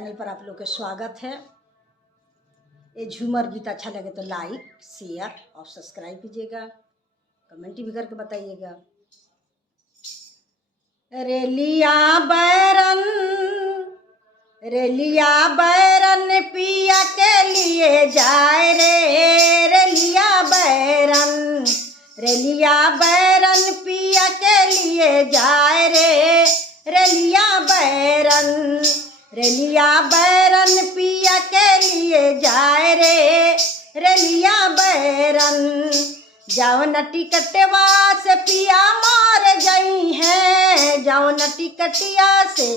Channel पर आप लोग का स्वागत है। ये झूमर गीत अच्छा लगे तो लाइक शेयर और सब्सक्राइब कीजिएगा, कमेंट भी करके बताइएगा। रेलिया बैरन पिया के लिए जाए रे। रेलिया बैरन पिया के लिए जाए रे। रेलिया बैरन पिया के लिए जाए रे। रेलिया बैरन जौन टिकटवा से पिया मार गई है। जौन टिकटिया से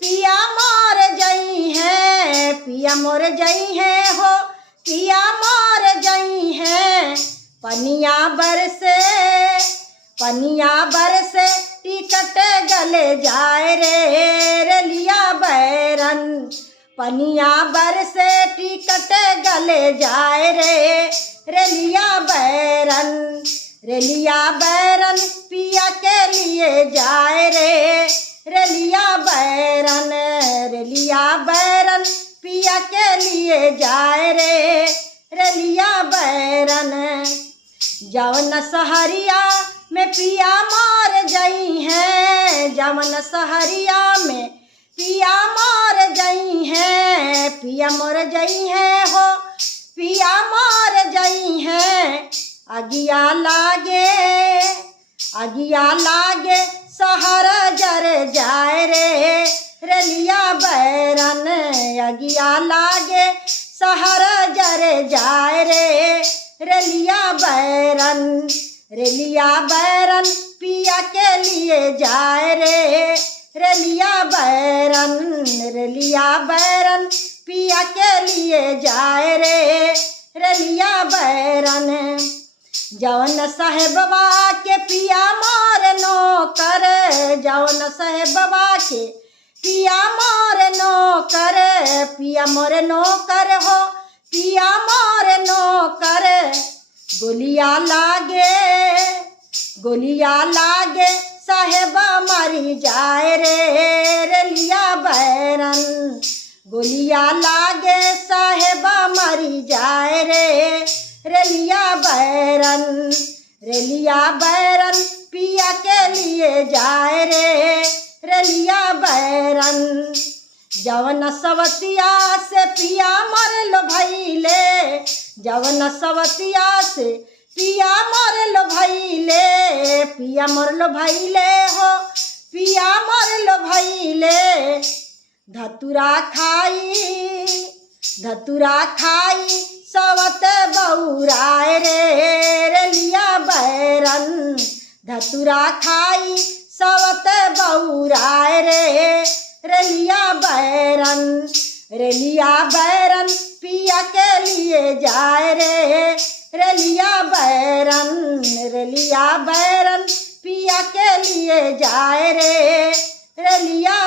पिया मार गई है। पिया मोर गई है हो, पिया मार गई है। पनिया बरसे टिकट गले जाए रे। रेलिया बैरन पनिया बरसे टिकट गले जाए रे। रेलिया बैरन पिया के लिए जाए रे। रेलिया बैरन पिया के लिए जाए रे। रेलिया बैरन जौन सहरिया में पिया मार गई है। जौन सहरिया में पिया मार गई है। पिया मोर गई है हो, पिया मार गई है। अगिया लागे सहर जर जाए रे। रेलिया बैरन अगिया लागे सहर जर जाए रे। रेलिया बैरन पिया के लिए जाए रे। रेलिया बैरन पिया के लिए जाए रे। रेलिया बैरन जौन साहेबवा के पिया मार नौकर। जौन साहेबवा के पिया मार नौकर। पिया मोर नौकर हो, पिया मार नौकर। गोलिया लागे साहेबा मारी जाए रे। रेलिया बैरन गोलिया लागे साहेबा मारी जाए रे। रेलिया बैरन पिया के लिए जाए रे। रेलिया बैरन जौन सवतिया से पिया मरल भइले। जौन सवतिया से पिया मरल भइले। पिया मरल भइले हो, पिया मरल भइले। धतुरा खाई सवत बौराए रे। रेलिया बैरन धतुरा खाई सवत बौराए रे। रेलिया बैरन पिया के लिए जाए रे। रेलिया बैरन पिया के लिए जाए रे। रेलिया